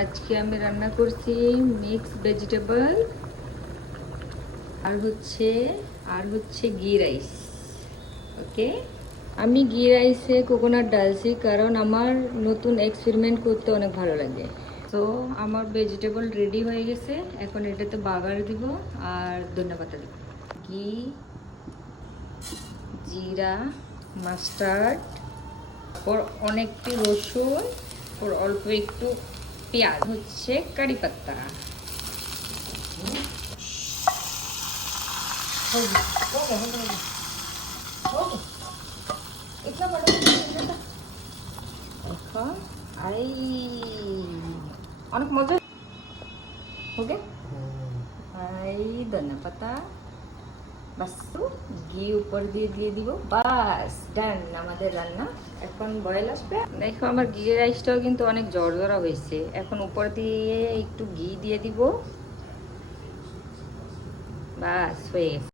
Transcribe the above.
আজকে আমি রান্না করছি মিক্স ভেজিটেবল আর হচ্ছে ঘি রাইস। ওকে, আমি ঘি রাইসে কোকোনাট ডালছি কারণ আমার নতুন এক্সপেরিমেন্ট করতে অনেক ভালো লাগে। তো আমার ভেজিটেবল রেডি হয়ে গেছে, এখন এটাতে বাগার দিব আর ধনেপাতা দিব। ঘি, জিরা, মাস্টার্ড, ওর অনেকটি রসুন, ওর অল্প একটু পেঁয়াজ, হচ্ছে কারি পাত্তা। অনেক মজা। ওকে, ধনিয়া পাতা, বাস ঘি উপর দিয়ে দিব, বাস ডান আমাদের রান্না। এখন বয়েল আসবে। দেখো আমার ঘি রাইসটাও কিন্তু অনেক জড়জড়া হয়েছে। এখন উপর দিয়ে একটু ঘি দিয়ে দিব, বাস হয়ে গেছে।